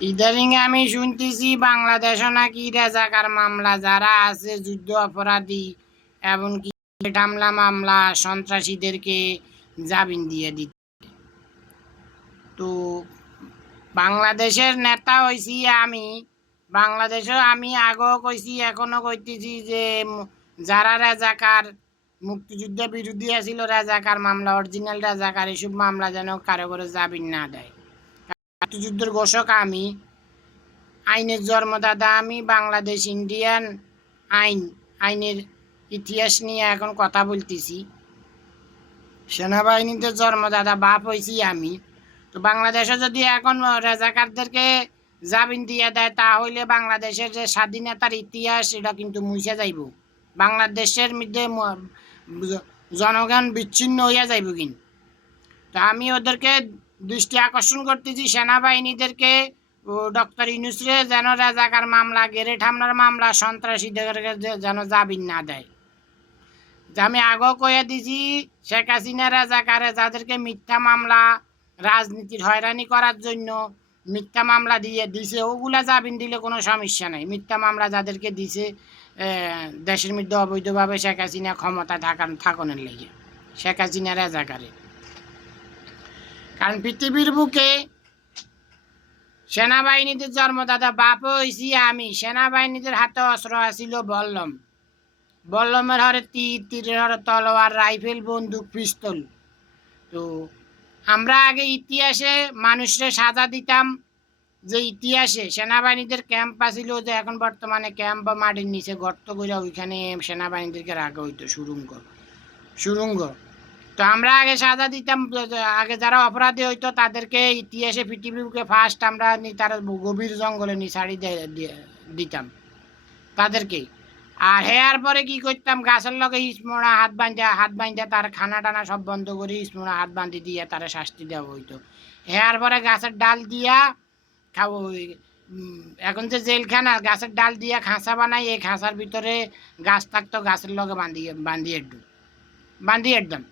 ইদানিং আমি শুনতেছি বাংলাদেশে নাকি রাজাকার মামলা যারা আছে যুদ্ধ অপরাধী এমনকি হামলা মামলা সন্ত্রাসীদেরকে জামিন দিয়ে দিত। তো বাংলাদেশের নেতা হইছি আমি, বাংলাদেশেও আমি আগেও কইছি এখনো কইতেছি যে যারা রাজাকার মুক্তিযুদ্ধ বিরোধী আছিল রাজাকার মামলা অরিজিনাল রাজাকার এসব মামলা যেন কারো করে জামিন না দেয়। মুক্তিযুদ্ধের ঘোষক আমি, আইনের জন্মদাতা আমি, বাংলাদেশ ইন্ডিয়ান আইনের ইতিহাস নিয়ে এখন কথা বলতেছি। সেনাবাহিনীতে জন্মদাতা বাপ হয়েছি আমি। তো বাংলাদেশে যদি এখন রাজাকারদেরকে জামিন দিয়ে দেয় তাহলে বাংলাদেশের যে স্বাধীনতার ইতিহাস এটা কিন্তু মুছে যাইব। বাংলাদেশের মধ্যে জনগণ বিচ্ছিন্ন হইয়া যাইব কিন্তু। তো আমি ওদেরকে দৃষ্টি আকর্ষণ করতেছি সেনাবাহিনীদেরকে ডক্টর ইউনূসরে যেন রাজাকার মামলা গ্রেনেড হামলার মামলা সন্ত্রাসীদেরকে যেন জামিন না দেয়। আমি আগেও কয়ে দিছি শেখ হাসিনা রাজাকারে যাদেরকে মিথ্যা মামলা রাজনীতির হয়রানি করার জন্য মিথ্যা মামলা দিয়ে দিছে ওগুলা জামিন দিলে কোনো সমস্যা নাই। মিথ্যা মামলা যাদেরকে দিছে দেশের মধ্যে অবৈধভাবে শেখ হাসিনা ক্ষমতা থাকানোর লেগে শেখ হাসিনা রাজাকারে। কারণ পৃথিবীর বুকে সেনাবাহিনীদের জন্মদাতা বাপ হয়েছি আমি। সেনাবাহিনীদের হাতে অস্ত্র আসিল বল্লম, বল্লমের হরে তীর, তীরের হরে তলোয়ার, রাইফেল, বন্দুক, পিস্তল। তো আমরা আগে ইতিহাসে মানুষের সাজা দিতাম যে ইতিহাসে সেনাবাহিনীদের ক্যাম্প আসিল, যে এখন বর্তমানে ক্যাম্প বা মাটির নিচে গর্ত করে ওইখানে সেনাবাহিনীদেরকে রাখা হইতো সুরঙ্গ। তো আমরা আগে সাজা দিতাম, আগে যারা অপরাধী হইতো তাদেরকে ইতিহাসে পৃথিবীকে ফার্স্ট আমরা তারা গভীর জঙ্গলে ছাড়ি দিতাম তাদেরকে। আর হেয়ার পরে কি করতাম, গাছের লগে ইসমোড়া হাত বাঁধা তার খানা টানা সব বন্ধ করে ইসমোড়া হাত বাঁধি দিয়ে তারা শাস্তি দেওয়া হইতো। হেয়ার পরে গাছের ডাল দিয়া খাবো। এখন যে জেলখানা গাছের ডাল দিয়া খাঁচা বানাই, এই খাঁচার ভিতরে গাছ থাকতো, গাছের লগে বান্ধিয়ে একদম।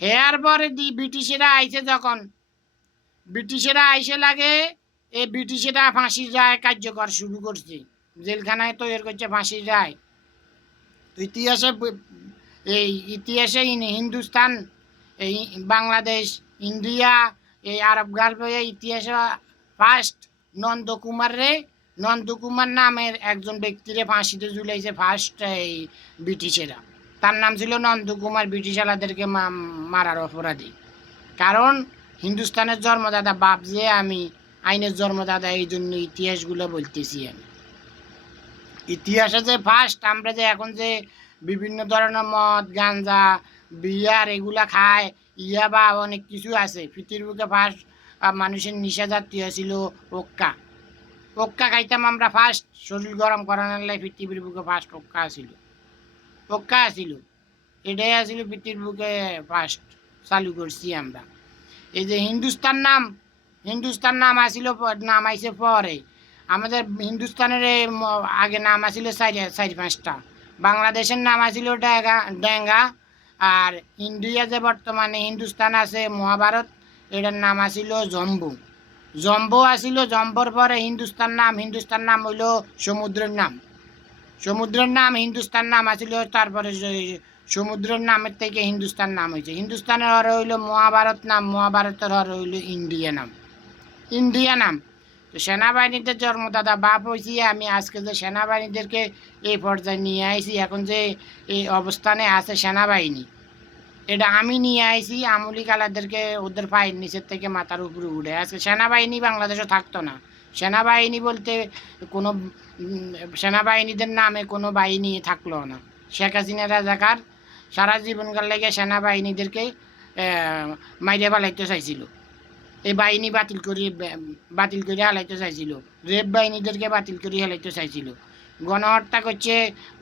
হেয়ার পরে ব্রিটিশেরা আইছে, যখন ব্রিটিশেরা আইসে লাগে এই ব্রিটিশেরা ফাঁসির রায় কার্যকর শুরু করছে, জেলখানায় তৈরি করছে ফাঁসির রায়। ইতিহাসে হিন্দুস্তান, এই বাংলাদেশ, ইন্ডিয়া, এই আরব গাল্ফে ইতিহাসে ফার্স্ট নন্দকুমার নামের একজন ব্যক্তিরে ফাঁসিতে ঝুলাইছে ফার্স্ট এই ব্রিটিশেরা। তার নাম ছিল নন্দকুমার। ব্রিটিশওয়ালাদেরকে মারার অপরাধী। কারণ হিন্দুস্তানের জন্মদাতা বাপ যে আমি, আইনের জন্মদাতা, এই জন্য ইতিহাসগুলো বলতেছি আমি। ইতিহাসে যে ফার্স্ট আমরা যে এখন যে বিভিন্ন ধরনের মদ গাঞ্জা বিয়ার এগুলা খায়, ইয়াবা অনেক কিছু আছে, পৃথিবীর বুকে ফার্স্ট মানুষের নিশা জাতীয় ছিল ওক্কা খাইতাম আমরা ফার্স্ট, শরীর গরম করানোর লাই পৃথিবীর বুকে ফার্স্ট ওক্কা আসিল। এটাই আসিল পৃথিবীর বুকে ফার্স্ট চালু করছি আমরা। এই যে হিন্দুস্তান নাম আইছে পরে। আমাদের হিন্দুস্তানের আগে নাম আসিল 4-5টা। বাংলাদেশের নাম আসিল ডেঙ্গা। আর ইন্ডিয়া যে বর্তমানে হিন্দুস্তান আছে মহাভারত, এটার নাম আসিল জম্বু আসিল। জম্বুর পরে হিন্দুস্তান নাম হইল সমুদ্রের নাম হিন্দুস্তান নাম আসিল। তারপরে সমুদ্রের নামের থেকে হিন্দুস্তান নাম হয়েছে। হিন্দুস্তানের হরে হইল মহাভারত নাম, মহাভারতের হরে হইল ইন্ডিয়া নাম। তো সেনাবাহিনীদের জন্মদাতা বাপ হয়েছি আমি। আজকে যে সেনাবাহিনীদেরকে এই পর্যায়ে নিয়ে আইছি, এখন যে এই অবস্থানে আছে সেনাবাহিনী, এটা আমি নিয়ে আইছি। আমলি কালাদেরকে ওদের পায়ের নিচের থেকে মাথার উপরে উঠে আজকে সেনাবাহিনী বাংলাদেশে থাকতো না। সেনাবাহিনী বলতে কোনো সেনাবাহিনীদের নামে কোনো বাহিনী থাকলো না। শেখ হাসিনা রাজাকার সারা জীবনকাল লেগে সেনাবাহিনীদেরকে মাইরে পালাইতে চাইছিল। এই বাহিনী বাতিল করে হালাইতে চাইছিল। রেপ বাহিনীদেরকে বাতিল করে হালাইতে চাইছিল। গণহত্যা করছে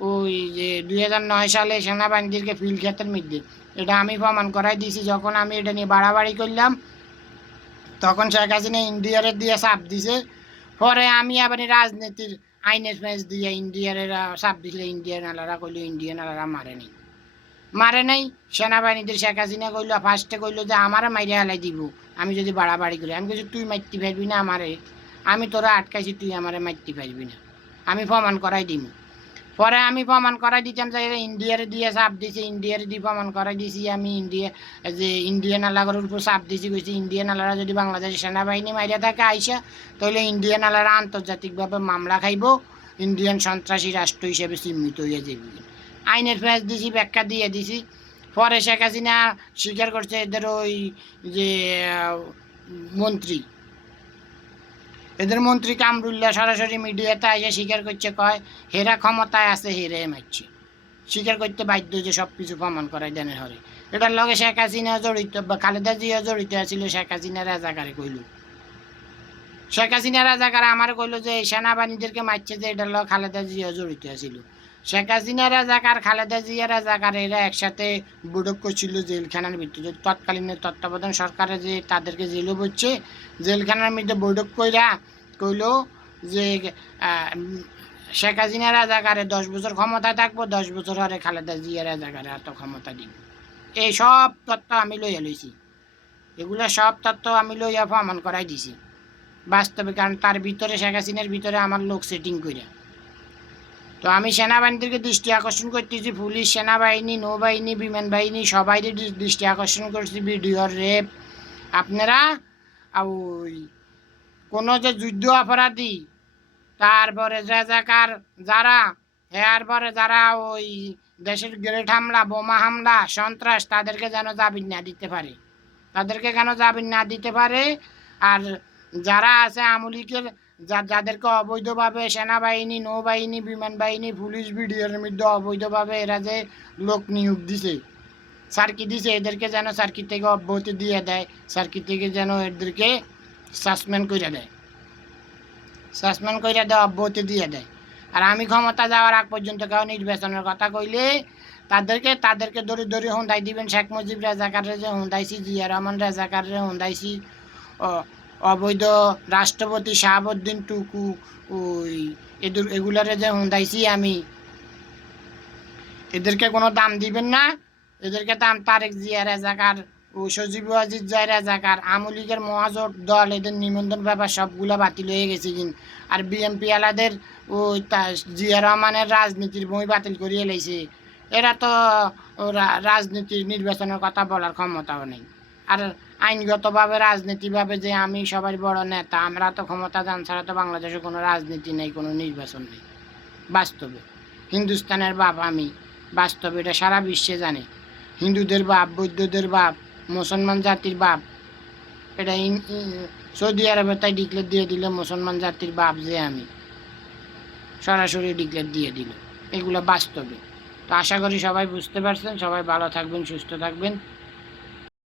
ওই যে 2009 সালে সেনাবাহিনীদেরকে ফিল্ড ক্ষেতের মধ্যে। এটা আমি প্রমাণ করাই দিয়েছি। যখন আমি এটা নিয়ে বাড়াবাড়ি করলাম তখন শেখ হাসিনা ইন্ডিয়ারে দিয়ে চাপ দিছে। পরে আমি আবার রাজনীতির আইনের ফেঁস দিয়ে ইন্ডিয়ারের চাপ দিছিল। ইন্ডিয়ান আলারা কইল ইন্ডিয়ান আলারা মারে নাই সেনাবাহিনীদের। শেখ হাসিনা কইল ফার্স্টে কইল যে আমারে মাইরে হালাই দিব আমি যদি বাড়াবাড়ি করি। আমি বলছি তুই মারতে পারবি না আমারে, আমি তোরা আটকাইছি, তুই আমারে মারতে পারবি না, আমি প্রমাণ করাই দিব। পরে আমি প্রমাণ করাই দিতাম যে ইন্ডিয়ার দিয়ে চাপ দিছি, ইন্ডিয়ার দিয়ে প্রমাণ করাই দিছি আমি, যে ইন্ডিয়ান আলাগরের উপর চাপ দিছি, কইছি ইন্ডিয়ান আলারা যদি বাংলাদেশের সেনাবাহিনী মাইরা থাকে আইসা, তাহলে ইন্ডিয়ান আলারা আন্তর্জাতিকভাবে মামলা খাইব, ইন্ডিয়ান সন্ত্রাসী রাষ্ট্র হিসেবে চিহ্নিত হয়ে যাবে। আইনের ফেস দিছি, ব্যাখ্যা দিয়ে দিছি। পরে শেখ হাসিনা স্বীকার করছে এদের ওই যে মন্ত্রী, এদের মন্ত্রী কামরুল্লাহ সরাসরি মিডিয়াতে এসে স্বীকার করছে, কয় হেরা ক্ষমতায় আছে, হেরে মারছে, স্বীকার করতে বাধ্য যে সব কিছু প্রমাণ করাই দেনের হরে। এটার লগে শেখ হাসিনা জড়িত বা খালেদা জিয়া জড়িত আছিল। শেখ হাসিনা রাজাকারে কইল, শেখ হাসিনা রাজাকারে আমার কইল যে সেনাবাহিনীদেরকে মারছে, যে এটার লগে খালেদা জিয়া জড়িত আছিল। শেখ হাসিনা রাজাকার, খালেদা জিয়া রাজাকার, এরা একসাথে বৈঠক করছিল জেলখানার ভিতরে। তৎকালীন তত্ত্বাবধান সরকারে যে তাদেরকে জেলও বলছে, জেলখানার মধ্যে বৈঠক কইরা কইল যে শেখ হাসিনা রাজাকারে 10 বছর ক্ষমতা থাকবো, 10 বছর হরে খালেদা জিয়া রাজাকারে এত ক্ষমতা দিব। এই সব তত্ত্ব আমি লইয়া লইছি, এগুলো সব তত্ত্ব আমি লইয়া প্রমাণ করাই দিছি বাস্তবে। কারণ তার ভিতরে, শেখ হাসিনার ভিতরে আমার লোক সেটিং কইরা। তো আমি সেনাবাহিনীদেরকে দৃষ্টি আকর্ষণ করতেছি, পুলিশ, সেনাবাহিনী, নৌবাহিনী, বিমান বাহিনী সবাই দৃষ্টি আকর্ষণ করছি। ভিডিওর রেপ আপনারা ওই কোনো যে যুদ্ধ অপরাধী, তারপরে রাজাকার যারা, এরপরে যারা ওই দেশের গ্রেট হামলা, বোমা হামলা, সন্ত্রাস, তাদেরকে যেন জামিন না দিতে পারে, তাদেরকে কেন জামিন না দিতে পারে। আর যারা আছে আমলিকের, যাদেরকে অবৈধভাবে সেনাবাহিনী, নৌবাহিনী, বিমান বাহিনী, পুলিশ, বিডিওর মধ্যে অবৈধভাবে এরা যে লোক নিয়োগ দিছে, সার্কিট দিছে, এদেরকে যেন সার্কিট থেকে অব্যাহতি দিয়ে দেয়, সার্কিট থেকে যেন এদেরকে সাসপেন্ড করে দেয়, সাসপেন্ড করে দেয়, অব্যাহতি দিয়ে দেয়। আর আমি ক্ষমতা যাওয়ার আগ পর্যন্ত কেউ নির্বাচনের কথা কইলে তাদেরকে ধরে ধরে হুন্দাই দিবেন। শেখ মুজিব রাজাকারে যে হুন্দাইছি, জিয়া রহমান রাজাকারে হুন্দাইছি, অবৈধ রাষ্ট্রপতি শাহাবুদ্দিন টুকু, ওই এগুলারে যে হুন্দাইছি আমি, এদেরকে কোনো দাম দিবেন না। এদেরকে দাম তারেক জিয়া রাজাকার, ও সজীব ওয়াজিদ জয় রাজাকার, আওয়ামী লীগের মহাজোট দল, এদের নিবন্ধন ব্যাপার সবগুলো বাতিল হয়ে গেছে। আর বিএমপি আলাদের ওই জিয়া রহমানের রাজনীতির বই বাতিল করিয়ে লাইছে। এরা তো রাজনীতির নির্বাচনের কথা বলার ক্ষমতাও নেই। আর আইনগতভাবে, রাজনীতিভাবে যে আমি সবার বড় নেতা, আমরা তো ক্ষমতা দান ছাড়া তো বাংলাদেশে কোনো রাজনীতি নেই, কোনো নির্বাচন নেই বাস্তবে। হিন্দুস্তানের বাপ আমি, বাস্তবে এটা সারা বিশ্বে জানে। হিন্দুদের বাপ, বৌদ্ধদের বাপ, মুসলমান জাতির বাপ, এটা সৌদি আরবে তাই ডিক্লেয়ার দিয়ে দিল মুসলমান জাতির বাপ যে আমি, সরাসরি ডিক্লেয়ার দিয়ে দিল। এগুলো বাস্তবে। তো আশা করি সবাই বুঝতে পারছেন। সবাই ভালো থাকবেন, সুস্থ থাকবেন।